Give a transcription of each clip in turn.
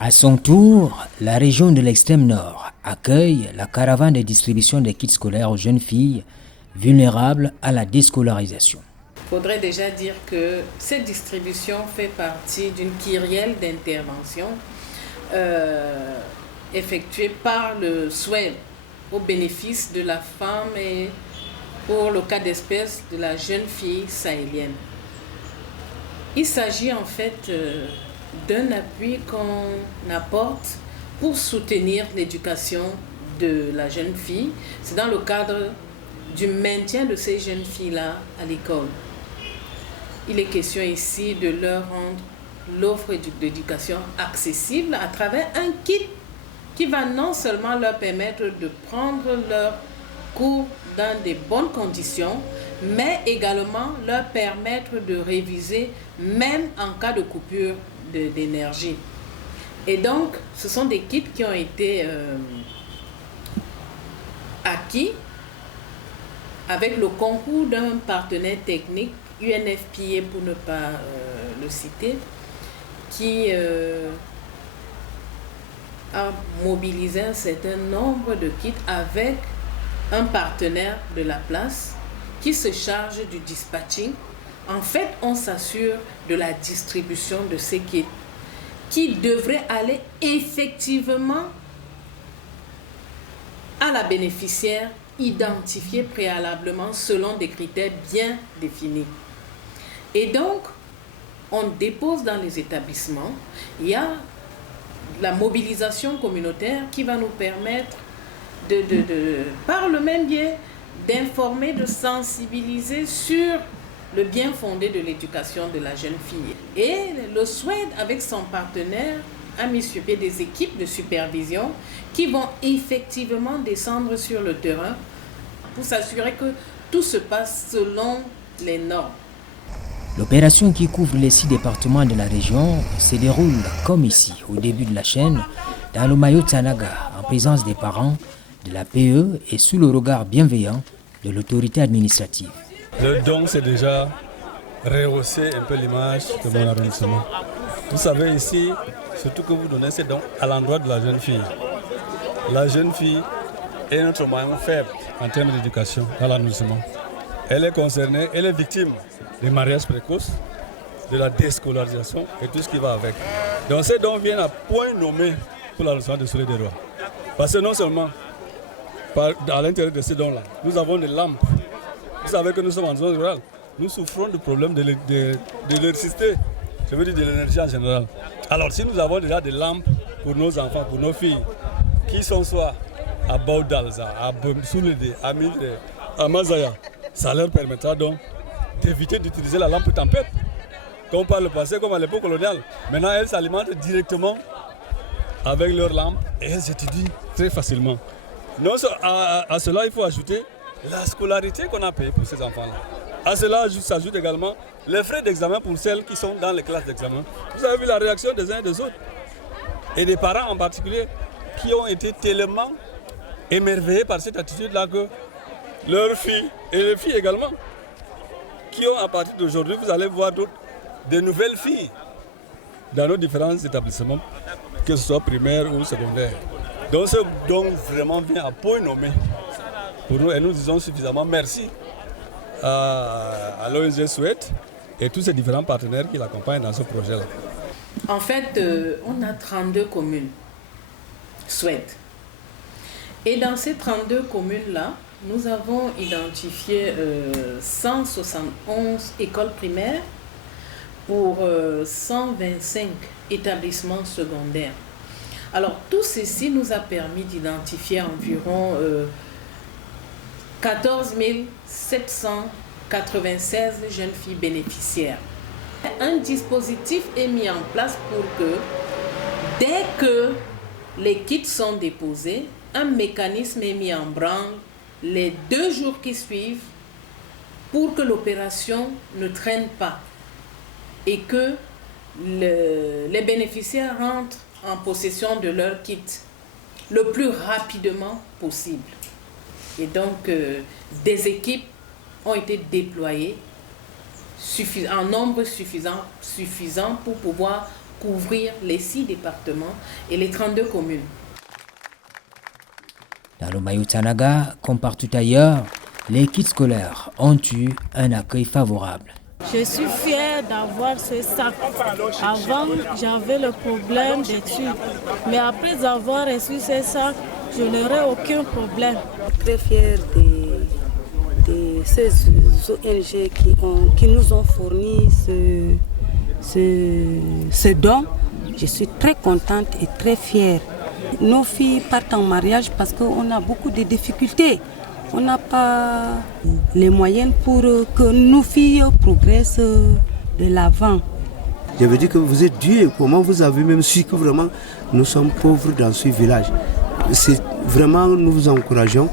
À son tour, la région de l'extrême nord accueille la caravane de distribution des kits scolaires aux jeunes filles vulnérables à la déscolarisation. Il faudrait déjà dire que cette distribution fait partie d'une kyrielle d'intervention effectuée par le SWED au bénéfice de la femme et pour le cas d'espèce de la jeune fille sahélienne. Il s'agit en fait d'un appui qu'on apporte pour soutenir l'éducation de la jeune fille. C'est dans le cadre du maintien de ces jeunes filles-là à l'école. Il est question ici de leur rendre l'offre d'éducation accessible à travers un kit qui va non seulement leur permettre de prendre leurs cours dans de bonnes conditions, mais également leur permettre de réviser même en cas de coupure d'énergie. Et donc, ce sont des kits qui ont été acquis avec le concours d'un partenaire technique, UNFPA pour ne pas le citer, qui a mobilisé un certain nombre de kits avec un partenaire de la place qui se charge du dispatching. En fait, on s'assure de la distribution de ces kits qui devraient aller effectivement à la bénéficiaire identifiée préalablement selon des critères bien définis. Et donc, on dépose dans les établissements, il y a la mobilisation communautaire qui va nous permettre par le même biais, d'informer, de sensibiliser sur le bien fondé de l'éducation de la jeune fille. Et le SWED, avec son partenaire, a mis sur pied des équipes de supervision qui vont effectivement descendre sur le terrain pour s'assurer que tout se passe selon les normes. L'opération qui couvre les 6 départements de la région se déroule comme ici, au début de la chaîne, dans le Mayo Tsanaga, en présence des parents, de la PE et sous le regard bienveillant de l'autorité administrative. Le don, c'est déjà rehausser un peu l'image de mon arrondissement. Vous savez ici, surtout que vous donnez ces dons à l'endroit de la jeune fille. La jeune fille est notre moyen faible en termes d'éducation dans l'arrondissement. Elle est concernée, elle est victime des mariages précoces, de la déscolarisation et tout ce qui va avec. Donc ces dons viennent à point nommé pour l'arrondissement de Soleil-des-Rois. Parce que non seulement à l'intérieur de ces dons-là, nous avons des lampes. Vous savez que nous sommes en zone rurale. Nous souffrons du problème de l'électricité, je veux dire de l'énergie en général. Alors si nous avons déjà des lampes pour nos enfants, pour nos filles, qui sont soit à Baudalza, à Soulede, à Mildre, à Mazaya, ça leur permettra donc d'éviter d'utiliser la lampe tempête, comme par le passé, comme à l'époque coloniale. Maintenant, elles s'alimentent directement avec leurs lampes et elles étudient très facilement. Non, à cela, il faut ajouter la scolarité qu'on a payée pour ces enfants-là. À cela s'ajoute également les frais d'examen pour celles qui sont dans les classes d'examen. Vous avez vu la réaction des uns et des autres. Et des parents en particulier qui ont été tellement émerveillés par cette attitude-là que leurs filles, et les filles également, qui ont à partir d'aujourd'hui, vous allez voir de nouvelles filles dans nos différents établissements, que ce soit primaire ou secondaire. Donc ce don vraiment vient à point nommé pour nous et nous disons suffisamment merci à l'ONG SWED et tous ces différents partenaires qui l'accompagnent dans ce projet-là. En fait, on a 32 communes SWED. Et dans ces 32 communes-là, nous avons identifié 171 écoles primaires pour 125 établissements secondaires. Alors, tout ceci nous a permis d'identifier environ 14 796 jeunes filles bénéficiaires. Un dispositif est mis en place pour que, dès que les kits sont déposés, un mécanisme est mis en branle les 2 jours qui suivent pour que l'opération ne traîne pas et que les bénéficiaires rentrent en possession de leur kit le plus rapidement possible. Et donc, des équipes ont été déployées en nombre suffisant pour pouvoir couvrir les 6 départements et les 32 communes. Dans l'Omayo Tanaga, comme partout ailleurs, les kits scolaires ont eu un accueil favorable. Je suis fière d'avoir ce sac. Avant, j'avais le problème d'études. Mais après avoir reçu ce sac, je n'aurai aucun problème. Très fière de ces ONG qui nous ont fourni ce don. Je suis très contente et très fière. Nos filles partent en mariage parce qu'on a beaucoup de difficultés. On n'a pas les moyens pour que nos filles progressent de l'avant. Je veux dire que vous êtes Dieu. Comment vous avez même su que vraiment nous sommes pauvres dans ce village. C'est vraiment, nous vous encourageons.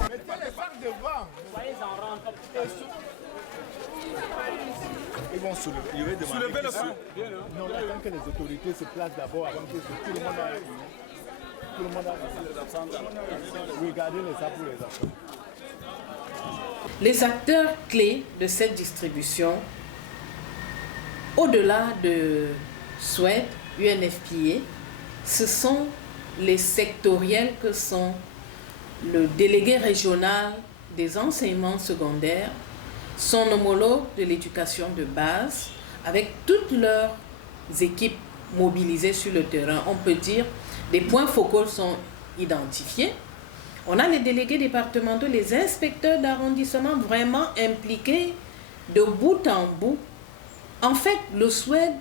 Ils vont soulever le frein. Non, attends que les autorités se placent d'abord avant que tout le monde a... Tout le monde a... Regardez les ça pour les absents. Les acteurs clés de cette distribution, au-delà de SWED, UNFPA, ce sont les sectoriels que sont le délégué régional des enseignements secondaires, son homologue de l'éducation de base, avec toutes leurs équipes mobilisées sur le terrain. On peut dire des points focaux sont identifiés. On a les délégués départementaux, les inspecteurs d'arrondissement vraiment impliqués de bout en bout. En fait, le SWED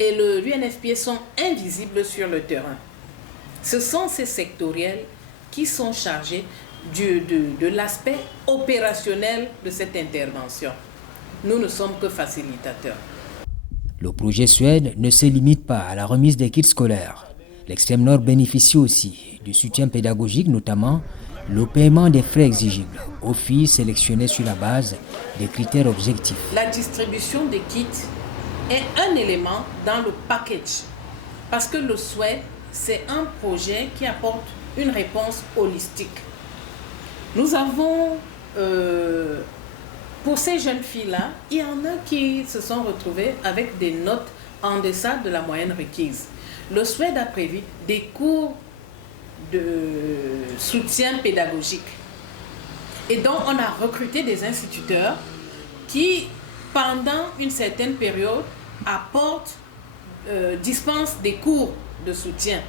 et l'UNFPA sont invisibles sur le terrain. Ce sont ces sectoriels qui sont chargés de l'aspect opérationnel de cette intervention. Nous ne sommes que facilitateurs. Le projet SWED ne se limite pas à la remise des kits scolaires. L'extrême nord bénéficie aussi du soutien pédagogique, notamment le paiement des frais exigibles aux filles sélectionnées sur la base des critères objectifs. La distribution des kits est un élément dans le package parce que le SWED, c'est un projet qui apporte une réponse holistique. Nous avons, pour ces jeunes filles-là, il y en a qui se sont retrouvées avec des notes en deçà de la moyenne requise. Le SWED a prévu des cours de soutien pédagogique. Et donc, on a recruté des instituteurs qui, pendant une certaine période, dispensent des cours de soutien.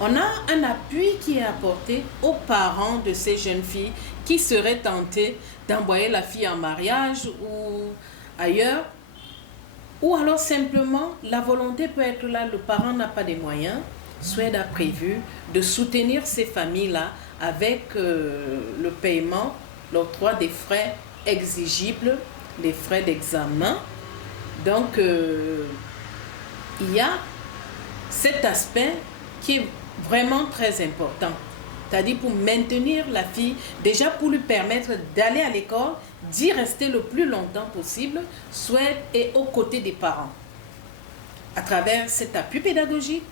On a un appui qui est apporté aux parents de ces jeunes filles qui seraient tentés d'envoyer la fille en mariage ou ailleurs. Ou alors simplement, la volonté peut être là, le parent n'a pas de moyens. SWED a prévu de soutenir ces familles-là avec le paiement, l'octroi des frais exigibles, les frais d'examen. Donc, il y a cet aspect qui est vraiment très important. C'est-à-dire pour maintenir la fille, déjà pour lui permettre d'aller à l'école, d'y rester le plus longtemps possible, SWED est aux côtés des parents. À travers cet appui pédagogique,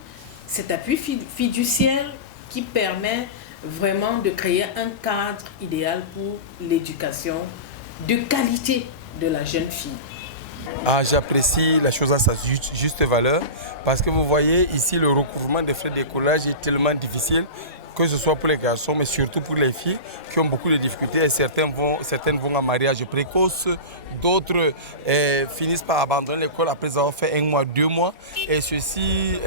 cet appui fiduciaire qui permet vraiment de créer un cadre idéal pour l'éducation de qualité de la jeune fille. J'apprécie la chose à sa juste valeur parce que vous voyez ici le recouvrement des frais de décollage est tellement difficile, que ce soit pour les garçons mais surtout pour les filles qui ont beaucoup de difficultés et certaines vont en mariage précoce, d'autres finissent par abandonner l'école après avoir fait 1 mois, 2 mois et ceci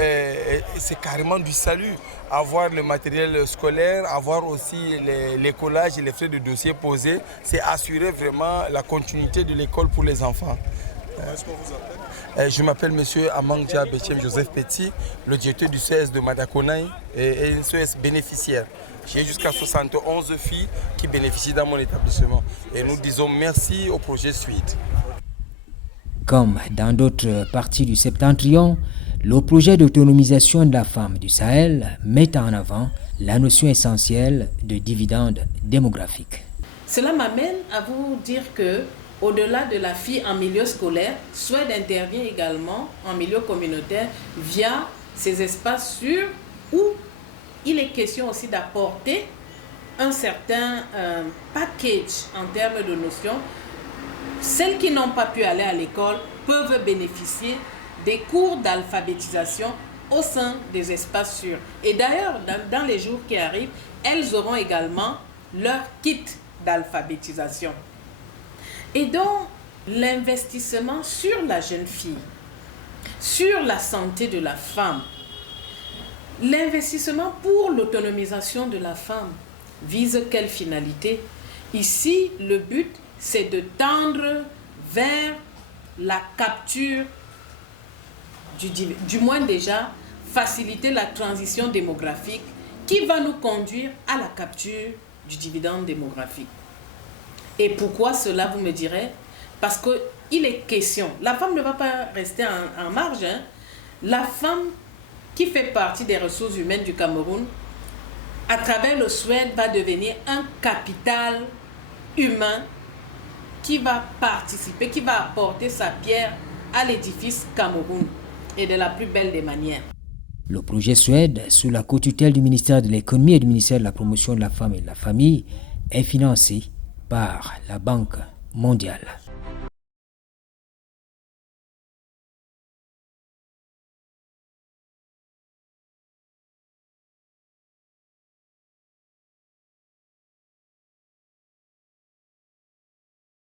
c'est carrément du salut. Avoir le matériel scolaire, avoir aussi les collages et les frais de dossier posés, c'est assurer vraiment la continuité de l'école pour les enfants. Est-ce qu'on vous appelle? Je m'appelle M. Amangdia Betchem Joseph Petit, le directeur du CES de Madakonaï et un CES bénéficiaire. J'ai jusqu'à 71 filles qui bénéficient dans mon établissement. Et nous disons merci au projet Suite. Comme dans d'autres parties du Septentrion, le projet d'autonomisation de la femme du Sahel met en avant la notion essentielle de dividende démographique. Cela m'amène à vous dire que au-delà de la fille en milieu scolaire, SWED intervient également en milieu communautaire via ces espaces sûrs où il est question aussi d'apporter un certain package en termes de notions. Celles qui n'ont pas pu aller à l'école peuvent bénéficier des cours d'alphabétisation au sein des espaces sûrs. Et d'ailleurs, dans les jours qui arrivent, elles auront également leur kit d'alphabétisation. Et donc, l'investissement sur la jeune fille, sur la santé de la femme, l'investissement pour l'autonomisation de la femme vise quelle finalité? Ici, le but, c'est de tendre vers la capture, du moins déjà, faciliter la transition démographique qui va nous conduire à la capture du dividende démographique. Et pourquoi cela, vous me direz? Parce qu'il est question, la femme ne va pas rester en marge, hein. La femme qui fait partie des ressources humaines du Cameroun, à travers le Suède, va devenir un capital humain qui va participer, qui va apporter sa pierre à l'édifice Cameroun et de la plus belle des manières. Le projet Suède, sous la co-tutelle du ministère de l'économie et du ministère de la promotion de la femme et de la famille, est financé par la Banque mondiale.